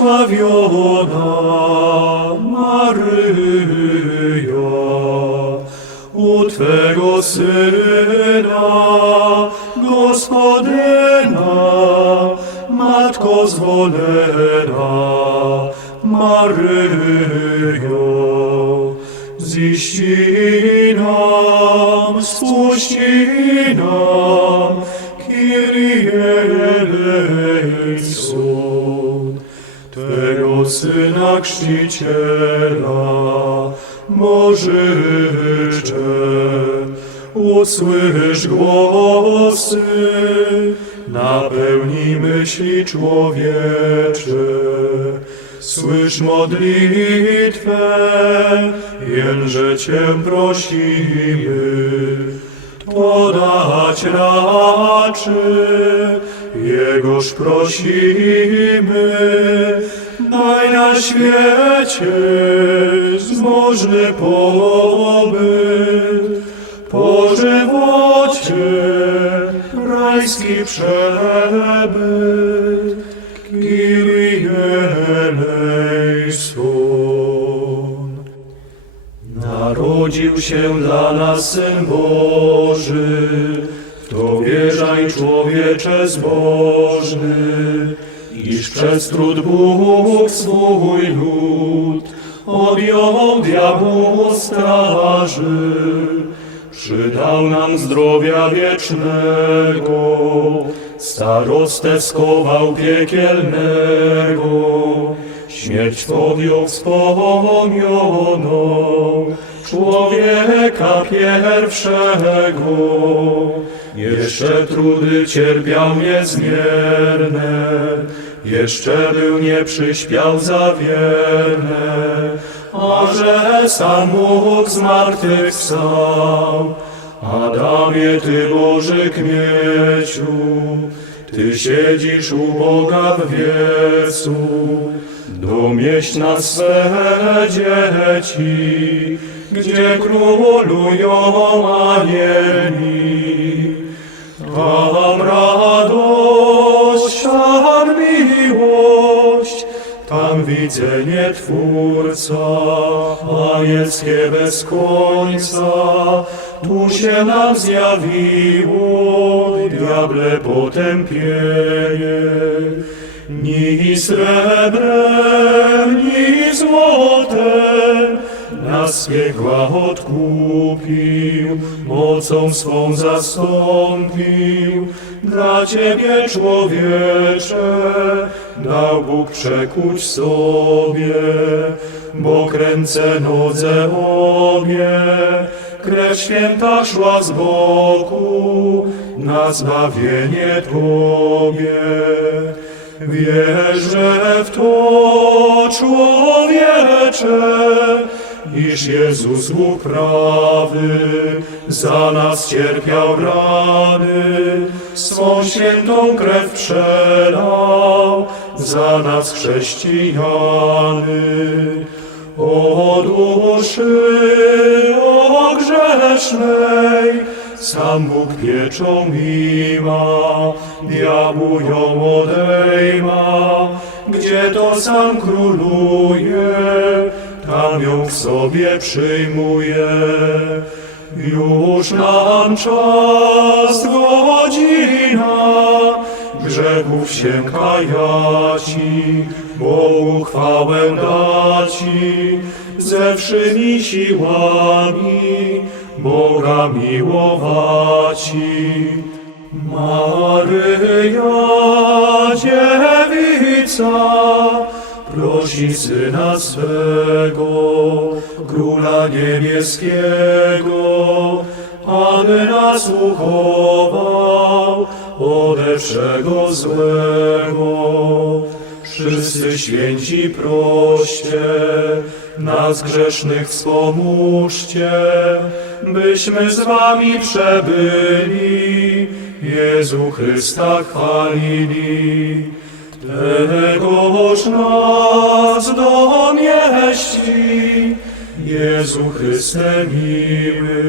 błogosławiona Maryjo, u Twego Syna, Gospodyna, Matko zwolena, Maryjo, ziści nam, spuści nam, Kyrie eleison, Syna Chrzciciela, Bożycze, usłysz głosy, napełnij myśli człowiecze. Słysz modlitwę, jenże Cię prosimy, podać raczy, Jegoż prosimy, daj na świecie zbożny pobyt, po żywocie rajski przebyt, Kyrie eleison. Narodził się dla nas Syn Boży, w to wierzaj człowiecze zbożny, iż przez trud Bóg swój lud odjął diabłu straży. Przydał nam zdrowia wiecznego, starostę skował piekielnego, śmierć podjął wspomnioną, człowieka pierwszego. Jeszcze trudy cierpiał niezmierne, jeszcze był nie przyśpiał za wierne, a że sam Bóg zmartwychwstał. Adamie, Ty Boży kmieciu, Ty siedzisz u Boga w wiecu, domieść nas swe dzieci, gdzie królują anieli. Tam radość, widzenie Twórca, anielskie bez końca, tu się nam zjawiło, diable potępienie. Ni srebrem, ni złotem, nas piekła odkupił, mocą swą zastąpił. Dla Ciebie, człowiecze, dał Bóg przekuć sobie, bo kręcę nodze obie. Krew święta szła z boku, na zbawienie Tobie. Wierzę w to, człowiecze, iż Jezus Bóg prawy za nas cierpiał rany, swą świętą krew przelał za nas chrześcijany. O duszy, o grzesznej, sam Bóg pieczą mima, diabłu ją odejma, gdzie to sam króluje, tam ją w sobie przyjmuje. Już nam czas, godzina, grzechów się kajaci, Bogu chwałę daci, ze wszymi siłami Boga miłowaci. Maryja, dziewica, prosi Syna swego, Króla Niebieskiego, aby nas uchował ode wszego złego. Wszyscy święci proście, nas grzesznych wspomóżcie, byśmy z wami przebyli, Jezu Chrysta chwalili. Tegoż nas Jezu Chryste miły,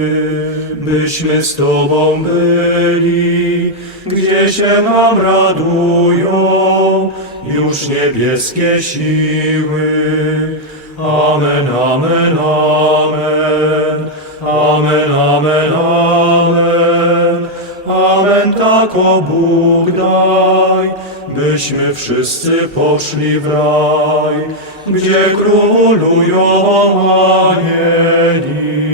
byśmy z Tobą byli, gdzie się nam radują, już niebieskie siły. Amen, amen, amen. Amen, amen, amen. Amen, tak o Bóg daj, byśmy wszyscy poszli w raj, gdzie królują anieli.